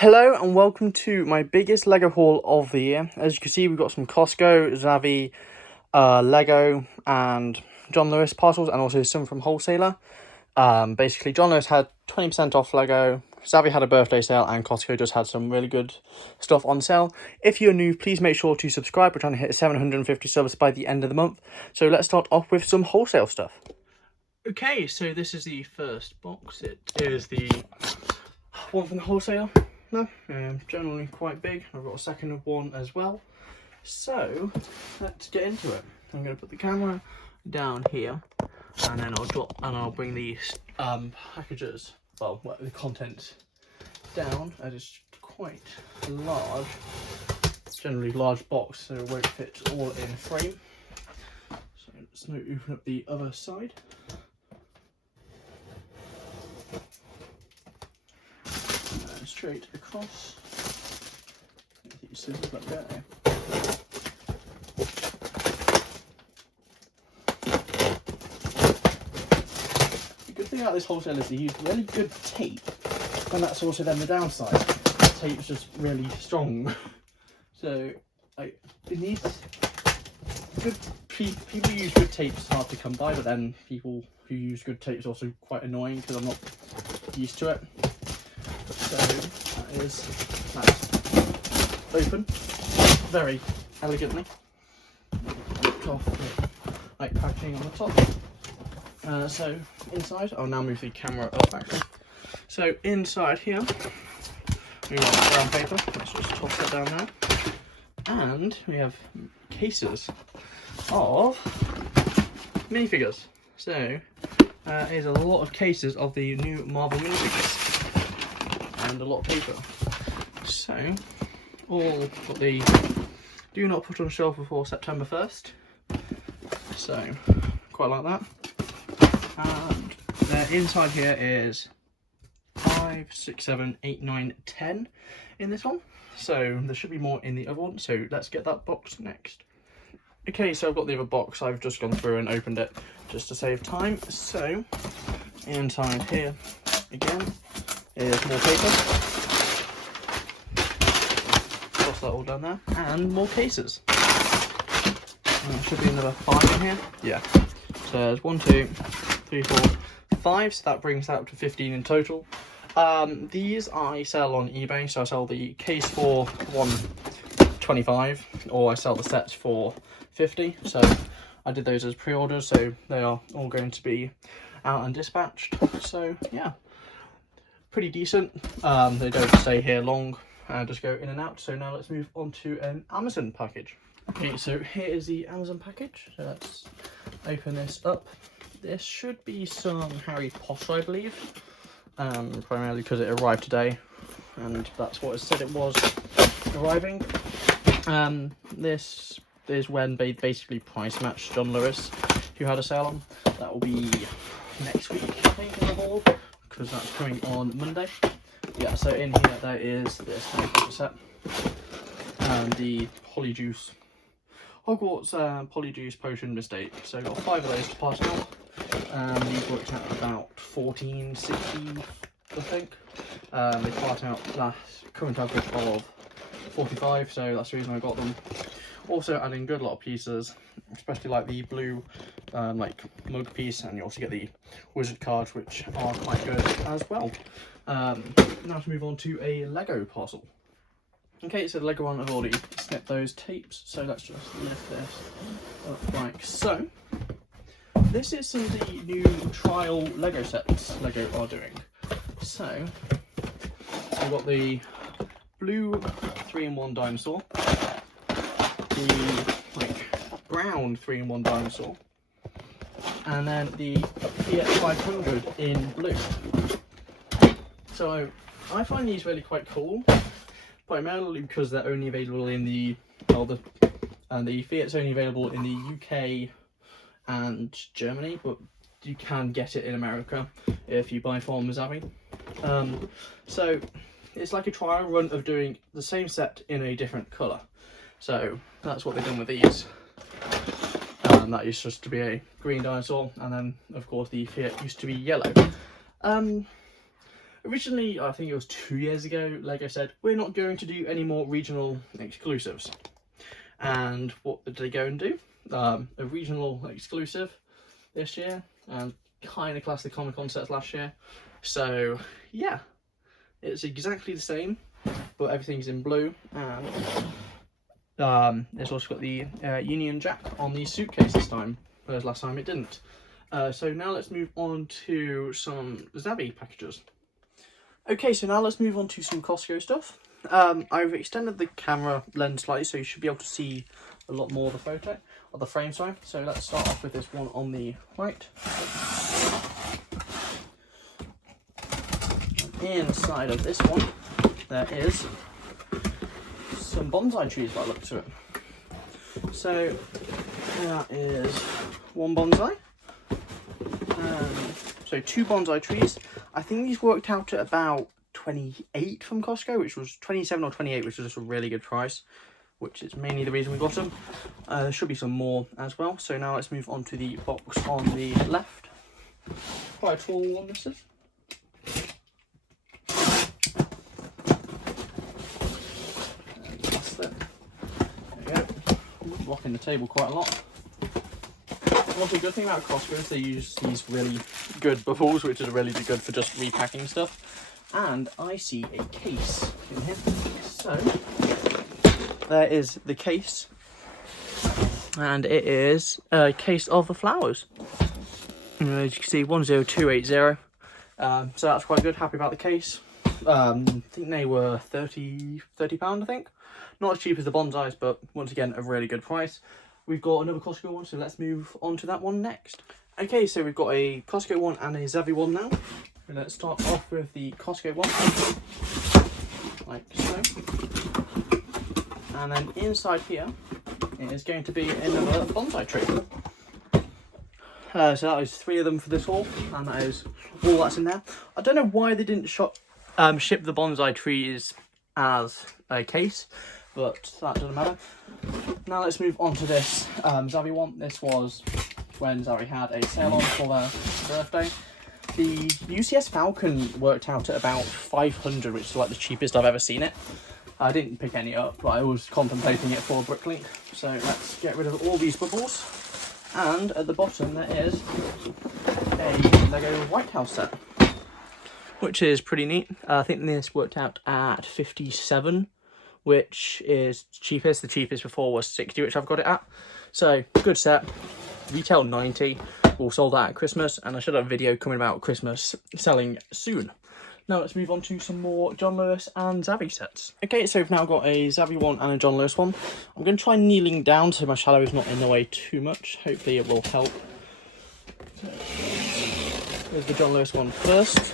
Hello and welcome to my biggest Lego haul of the year. As you can see, we've got some Costco, Zavvi, Lego and John Lewis parcels, and also some from Wholesaler. Basically, John Lewis had 20% off Lego, Zavvi had a birthday sale, and Costco just had some really good stuff on sale. If you're new, please make sure to subscribe. We're trying to hit 750 subs by the end of the month. So let's start off with some wholesale stuff. Okay, so this is the first box. It is the one from the wholesaler. No, generally quite big. I've got a second one as well. So let's get into it. I'm going to put the camera down here, and then I'll bring these packages, well, the contents down, as it's quite large. Generally large box, so it won't fit all in frame. So let's now open up the other side. Straight across. Scissors like that. The good thing about this wholesaler is they use really good tape, and that's also then the downside. The tape's just really strong, so it needs good. People who use good tape is hard to come by, but then people who use good tape is also quite annoying because I'm not used to it. So that's open very elegantly. Off like packaging on the top. So inside, I'll now move the camera up actually. So inside here, we have brown paper. Let's just toss that down there, and we have cases of minifigures. So here's a lot of cases of the new Marvel minifigures. And a lot of paper. So, all got the do not put on shelf before September 1st. So, quite like that. And the inside here is 5, 6, 7, 8, 9, 10 in this one. So, there should be more in the other one. So, let's get that box next. Okay, so I've got the other box. I've just gone through and opened it just to save time. So, inside here again is more paper. Toss that all down there. And more cases. There should be another 5 in here. Yeah. So there's 1, 2, 3, 4, 5. So that brings that up to 15 in total. These I sell on eBay. So I sell the case for $1.25, or I sell the sets for $50. So I did those as pre-orders. So they are all going to be out and dispatched. So yeah. Pretty decent. They don't stay here long, just go in and out. So now let's move on to an Amazon package. Okay, so here is the Amazon package. So let's open this up. This should be some Harry Potter, I believe, primarily because it arrived today, and that's what it said it was arriving. This is when they basically price matched John Lewis, who had a sale on. That will be next week, I think, in the haul, because that's coming on Monday. Yeah, so in here there is this set and the Polyjuice Hogwarts Polyjuice Potion Mistake. So we've got 5 of those to pass out. These worked out about $14.60, I think. They part out last current average of 45, so that's the reason I got them. Also adding good lot of pieces, especially like the blue like mug piece, and you also get the wizard cards, which are quite good as well. Now to move on to a Lego parcel. Okay, so the Lego one, I've already snipped those tapes, so let's just lift this up like so. This is some of the new trial Lego sets Lego are doing. So we've got the blue 3-in-1 dinosaur, the brown 3-in-1 dinosaur, and then the Fiat 500 in blue. So I find these really quite cool, primarily because they're only available in the Fiat's only available in the UK and Germany, but you can get it in America if you buy from Zavvi. So it's like a trial run of doing the same set in a different colour. So that's what they've done with these. That used just to be a green dinosaur, and then of course the Fiat used to be yellow. Originally, I think it was 2 years ago, Lego said, we're not going to do any more regional exclusives. And what did they go and do? A regional exclusive this year, and kind of classed the Comic-Con sets last year. So, yeah, it's exactly the same, but everything's in blue, and it's also got the Union Jack on the suitcase this time, whereas last time it didn't. So now let's move on to some Zavvi packages. Okay, so now let's move on to some Costco stuff. I've extended the camera lens slightly, so you should be able to see a lot more of the photo, or the frame, sorry. So let's start off with this one on the right. And inside of this one, there is some bonsai trees by the looks of it. So that is one bonsai. So 2 bonsai trees. I think these worked out at about 28 from Costco, which was 27 or 28, which was just a really good price, which is mainly the reason we got them. There should be some more as well. So now let's move on to the box on the left. Quite a tall one, this is. That's it. There we go. Rocking the table quite a lot. Also, a good thing about Costco is they use these really good bubbles, which is really good for just repacking stuff. And I see a case in here. So, there is the case. And it is a case of the flowers. As you can see, 10280. So that's quite good. Happy about the case. I think they were £30, I think. Not as cheap as the bonsais, but once again, a really good price. We've got another Costco one, so let's move on to that one next. Okay, so we've got a Costco one and a Zavvi one now. And let's start off with the Costco one, like so. And then inside here is going to be another bonsai tree. So that is 3 of them for this haul, and that is all that's in there. I don't know why they didn't ship the bonsai trees as a case, but that doesn't matter. Now let's move on to this Zavvi one. This was when Zavvi had a sale on for their birthday. The UCS Falcon worked out at about 500, which is like the cheapest I've ever seen it. I didn't pick any up, but I was contemplating it for Bricklink. So let's get rid of all these bubbles. And at the bottom there is a Lego White House set, which is pretty neat. I think this worked out at 57, which is cheapest. The cheapest before was 60, which I've got it at. So good set. Retail 90. We'll sold that at Christmas, and I should have a video coming about Christmas selling soon. Now let's move on to some more John Lewis and Zavvi sets. Okay, so we've now got a Zavvi one and a John Lewis one. I'm going to try kneeling down so my shadow is not in the way too much. Hopefully it will help. So, here's the John Lewis one first.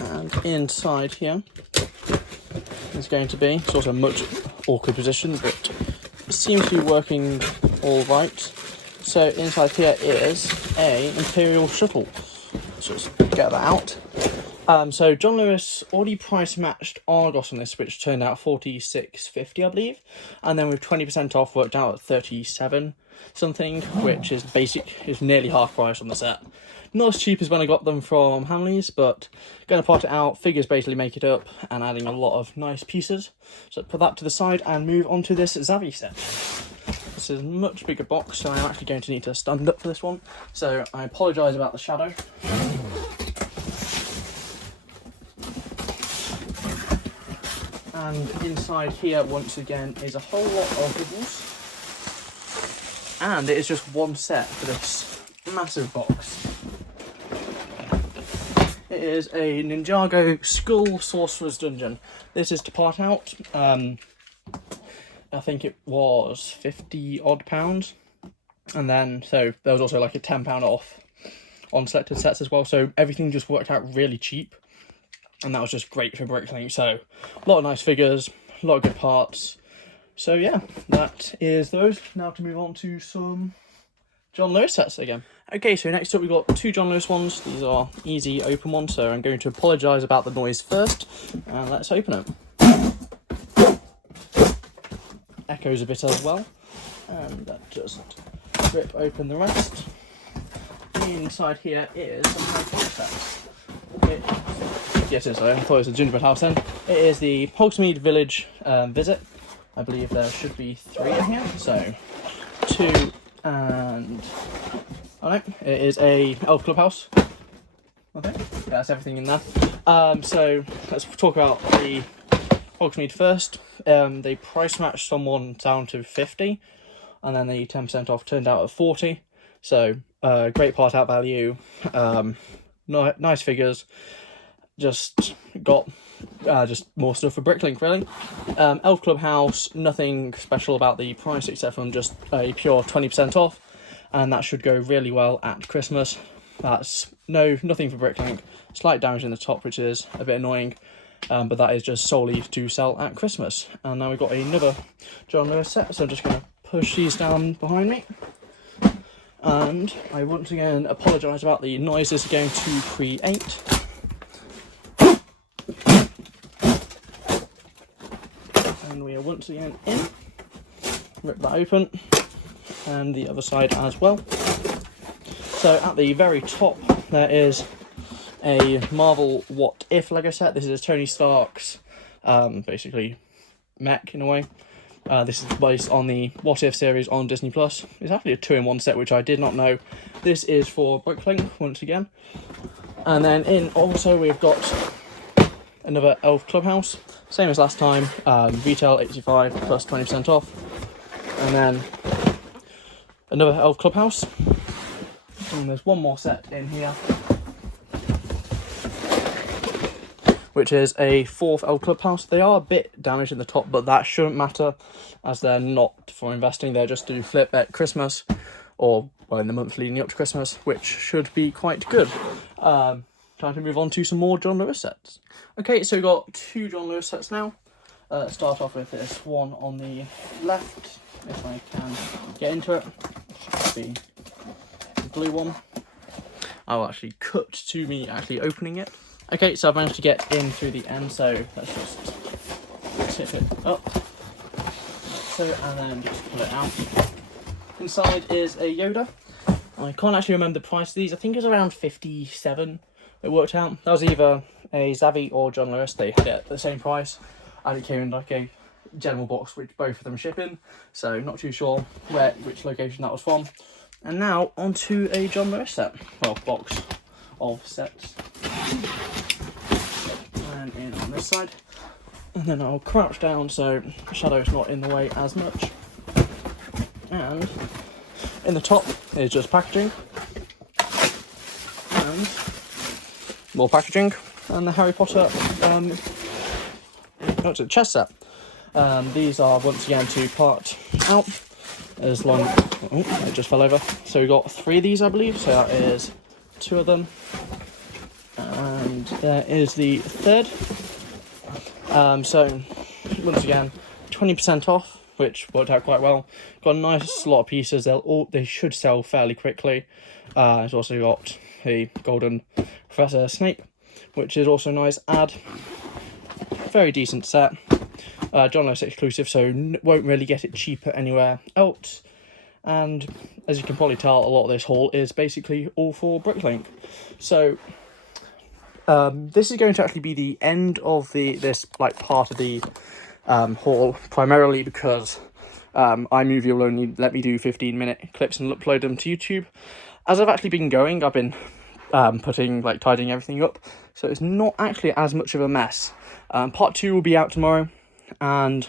And inside here is going to be, it's also a much awkward position, but it seems to be working all right. So inside here is a Imperial Shuttle. So let's get that out. So John Lewis already price matched Argos on this, which turned out $46.50, I believe. And then with 20% off, worked out at 37 something, which is is nearly half price on the set. Not as cheap as when I got them from Hamleys, but going to part it out, figures basically make it up, and adding a lot of nice pieces. So put that to the side and move on to this Zavvi set. This is a much bigger box, so I'm actually going to need to stand up for this one. So I apologise about the shadow. And inside here, once again, is a whole lot of bubbles. And it is just one set for this massive box. It is a Ninjago Skull Sorceress Dungeon. This is to part out. I think it was £50 odd. And then, so there was also like a £10 off on selected sets as well. So everything just worked out really cheap. And that was just great for Bricklink. So a lot of nice figures, a lot of good parts. So yeah, that is those. Now to move on to some John Lewis sets again. Okay, so next up we've got 2 John Lewis ones. These are easy open ones, so I'm going to apologise about the noise first. And let's open it. Echoes a bit as well. And that just rip open the rest. inside here is some Harry Potter sets. Yes, it is. I thought it was a gingerbread house then. It is the Hogsmeade Village visit. I believe there should be 3 in here. So 2 and... oh no, it is a Elf Clubhouse. Okay, that's everything in there. So let's talk about the Hogsmeade first. They price matched someone down to 50, and then the 10% off turned out at 40. So great part out value, nice figures. Just got just more stuff for Bricklink really. Elf Clubhouse, nothing special about the price except from just a pure 20% off, and that should go really well at Christmas. That's nothing for Bricklink. Slight damage in the top, which is a bit annoying, but that is just solely to sell at Christmas. And now we've got another John Lewis set, so I'm just going to push these down behind me. And I once again apologise about the noise this is going to create. And we are once again in. Rip that open. And the other side as well. So at the very top there is a Marvel What If Lego set. This is Tony Stark's basically mech in a way. This is based on the What If series on Disney+. It's actually a 2-in-1 set, which I did not know. This is for Bricklink once again. And then in also we've got another Elf Clubhouse. Same as last time, retail 85 plus 20% off. And then another Elf Clubhouse. And there's one more set in here, which is a 4th Elf Clubhouse. They are a bit damaged in the top, but that shouldn't matter as they're not for investing. They're just to flip at Christmas, or well, in the month leading up to Christmas, which should be quite good. Time to move on to some more John Lewis sets. Okay, so we've got 2 John Lewis sets now. Start off with this one on the left, if I can get into it. Should be the blue one. I'll actually cut to me actually opening it. Okay, so I've managed to get in through the end, so let's just tip it up. So, and then just pull it out. Inside is a Yoda. I can't actually remember the price of these. I think it was around 57 it worked out. That was either a Zavi or John Lewis. They had it at the same price. And it came in like a general box, which both of them ship in. So not too sure which location that was from. And now onto a John Lewis set. Well, box of sets. And in on this side. And then I'll crouch down so the shadow's not in the way as much. And in the top is just packaging. And more packaging. And the Harry Potter it's a chess set. These are once again to part out. As long... oh, it just fell over. So we got 3 of these, I believe. So that is 2 of them. And there is the 3rd. So once again, 20% off, which worked out quite well. Got a nice lot of pieces. They should sell fairly quickly. It's also got the golden Professor Snape, which is also a nice add. Very decent set. John Lewis exclusive, so won't really get it cheaper anywhere else. And as you can probably tell, a lot of this haul is basically all for Bricklink. So this is going to actually be the end of this part of the haul, primarily because iMovie will only let me do 15-minute clips and upload them to YouTube. As I've actually been going, I've been tidying everything up, so it's not actually as much of a mess. Part 2 will be out tomorrow, and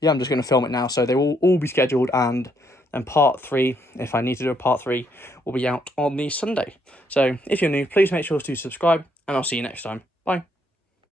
yeah, I'm just going to film it now, so they will all be scheduled, and then part 3, if I need to do a part 3, will be out on the Sunday. So if you're new, please make sure to subscribe, and I'll see you next time. Bye.